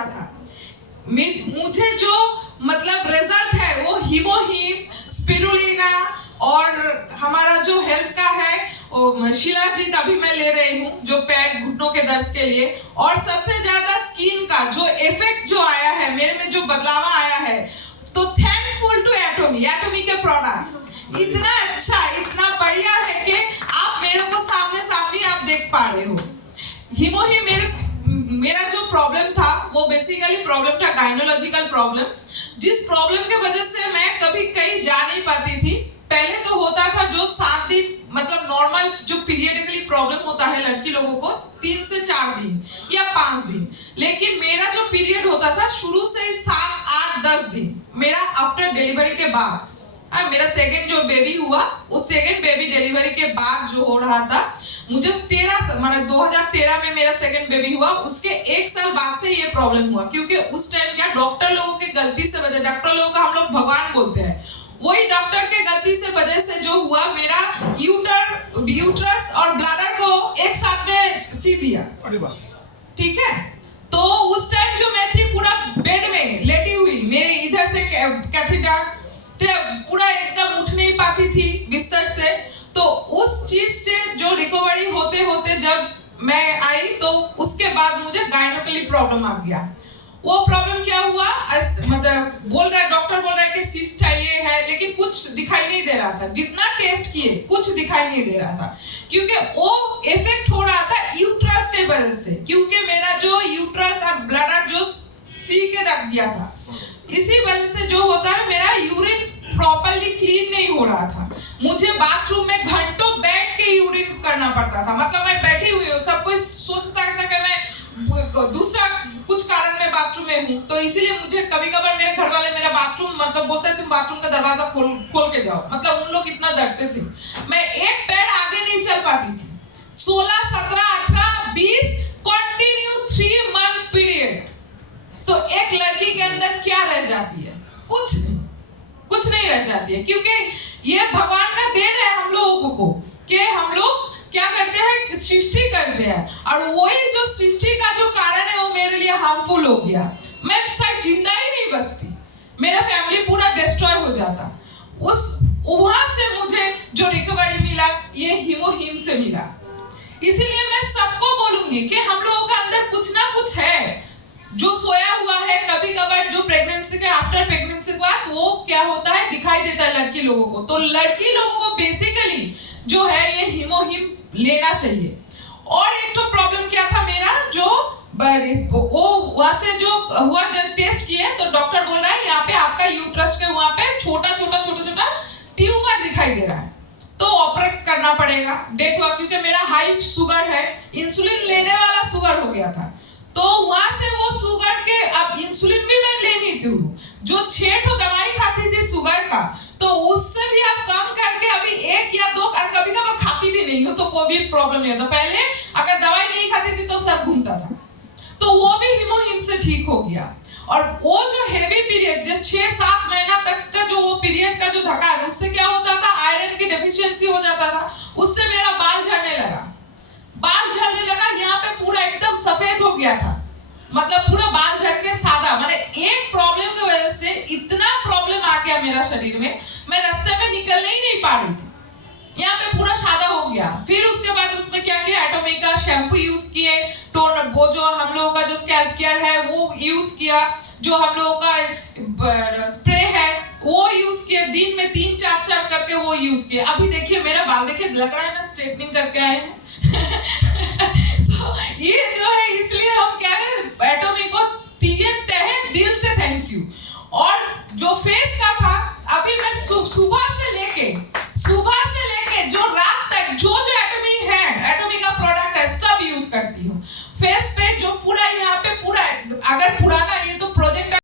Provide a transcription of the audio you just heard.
ऐसा था। मुझे जो मतलब रिजल्ट है वो हीमोहीम, स्पिरुलिना और हमारा जो हेल्थ का है शिलाजीत अभी मैं ले रही हूँ जो पैर घुटनों के दर्द के लिए। और सबसे ज्यादा स्किन का जो इफेक्ट जो आया है, मेरे में जो बदलाव आया है, तो थैंकफुल टू एटोमी के प्रोडक्ट्स। इतना अच्छा, इतना बढ़िया है कि आप मेरे को सामने सामने आप देख पा रहे हो। हीमोहीम मेरा जो प्रॉब्लम था वो बेसिकली प्रॉब्लम था गाइनोलॉजिकल प्रॉब्लम, जिस प्रॉब्लम के वजह से मैं कभी कहीं जा नहीं पाती थी। पहले तो होता था जो 7 दिन मतलब नॉर्मल जो पीरियडिकली प्रॉब्लम होता है लड़की लोगों को 3 से 4 दिन या 5 दिन, लेकिन मेरा जो पीरियड होता था शुरू से ही 7, 8, 10 दिन मेरा आफ्टर डिलीवरी के बाद। मेरा सेकंड जो बेबी हुआ उस सेकंड बेबी डिलीवरी के बाद जो हो रहा था, मुझे 2013 में मेरा सेकंड बेबी हुआ, उसके 1 साल बाद से ये प्रॉब्लम हुआ। क्योंकि उस टाइम क्या डॉक्टर लोगों की गलती से वजह, डॉक्टर लोगों का हम लोग भगवान बोलते हैं, वही डॉक्टर के गलती से वजह से जो हुआ मेरा यूट्रस और ब्लैडर को एक साथ में सी दिया। ठीक है, तो उस टाइम जो मैं थी पूरा बेड में लेटी हुई, मेरे इधर से कैथेटर पूरा एकदम उठ नहीं पाती थी बिस्तर से। तो उस चीज से जो रिकवरी होते होते जब मैं आई तो उसके बाद मुझे गायनोकली प्रॉब्लम आ गया। वो प्रॉब्लम क्या हुआ, मतलब डॉक्टर बोल रहा है कि सिस्ट है, ये है, लेकिन कुछ दिखाई नहीं दे रहा था। जितना टेस्ट किए कुछ दिखाई नहीं दे रहा था, क्योंकि वो इफेक्ट हो रहा था यूट्रस के वजह से। क्योंकि मेरा जो यूट्रस और ब्लैडर जो सी के रख दिया था, इसी वजह से जो होता है मेरा यूरिन प्रॉपर्ली क्लीन नहीं हो रहा था। मुझे बाथरूम में घंटों बैठ के यूरिन करना पड़ता था। मतलब मैं बैठी हुई हूँ, सब कोई सोचता था कि मैं दूसरा कुछ कारण में बाथरूम में हूँ, तो इसीलिए मुझे कभी कभार मेरे घर वाले मेरा बाथरूम मतलब बोलते तुम बाथरूम का दरवाजा खोल के जाओ। मतलब उन लोग इतना डरते थे। मैं एक पैर आगे नहीं चल पाती थी। 16, 17, 18, 20 कंटिन्यू 3 मंथ पीरियड। तो एक लड़की के अंदर क्या रह जाती है? कुछ नहीं रह जाती है, क्योंकि ये भगवान का देन है हम लोगों को कि हम लोग क्या करते हैं, सृष्टि करते हैं, और वही जो सृष्टि का जो कारण है वो मेरे लिए हार्मफुल हो गया। मैं शायद जिंदा ही नहीं बचती, मेरा फैमिली पूरा डिस्ट्रॉय हो जाता। वहां से मुझे जो रिकवरी मिला ये हीमोहीम से मिला। इसीलिए मैं सबको बोलूंगी कि हम लोगों का अंदर कुछ ना कुछ है जो सोया हुआ है। कभी कभार जो प्रेगनेंसी के आफ्टर प्रेगनेंसी के बाद वो क्या होता है दिखाई देता है लड़की लोगों को। तो लड़की लोगों को बेसिकली जो है ये हीमोहीम लेना चाहिए। और एक तो प्रॉब्लम क्या था मेरा, जो वो वहां से जो हुआ जब टेस्ट किए तो डॉक्टर बोल रहा है यहाँ पे आपका यूट्रस के वहां पे छोटा ट्यूमर दिखाई दे रहा है, तो ऑपरेट करना पड़ेगा। डेट हुआ क्योंकि मेरा हाई शुगर है, इंसुलिन लेने वाला शुगर हो गया था। तो वहां से वो शुगर के अब इंसुलिन भी मैं ले नहीं थी, जो 6 दवाई खाती थी शुगर का, तो उससे भी अब कम करके अभी 1 या 2 कभी कभी खाती भी नहीं हूँ, तो कोई भी प्रॉब्लम नहीं होता। पहले अगर दवाई नहीं खाती थी तो सर घूमता था, तो वो भी हीमोहीम से ठीक हो गया। और वो जो हेवी पीरियड जो 6-7 महीना तक का जो वो पीरियड का जो थकान, उससे क्या होता था आयरन की डेफिशिएंसी हो जाता था, उससे मेरा बाल झड़ने लगा, यहाँ पे पूरा एकदम सफेद हो गया था। मतलब पूरा बाल झड़ के सादा, मैंने एक प्रॉब्लम की वजह से इतना प्रॉब्लम आ गया मेरा शरीर में, मैं रास्ते में निकलने ही नहीं पा रही थी। यहाँ पे पूरा सादा हो गया। फिर उसके बाद उसमें क्या किया, एटोमी का शैम्पू यूज किए, टोनर वो जो हम लोगों का जो स्कैल्प केयर है वो यूज किया, जो हम लोगों का स्प्रे है वो यूज किया, दिन में 3-4 करके वो यूज किया। अभी देखिए मेरा बाल देखिए लग रहा है ना स्ट्रेटनिंग करके आए हैं। तो ये जो है इसलिए हम क्या है एटोमी को तहे दिल से थैंक यू। और जो फेस का था अभी मैं सुबह से लेके जो रात तक जो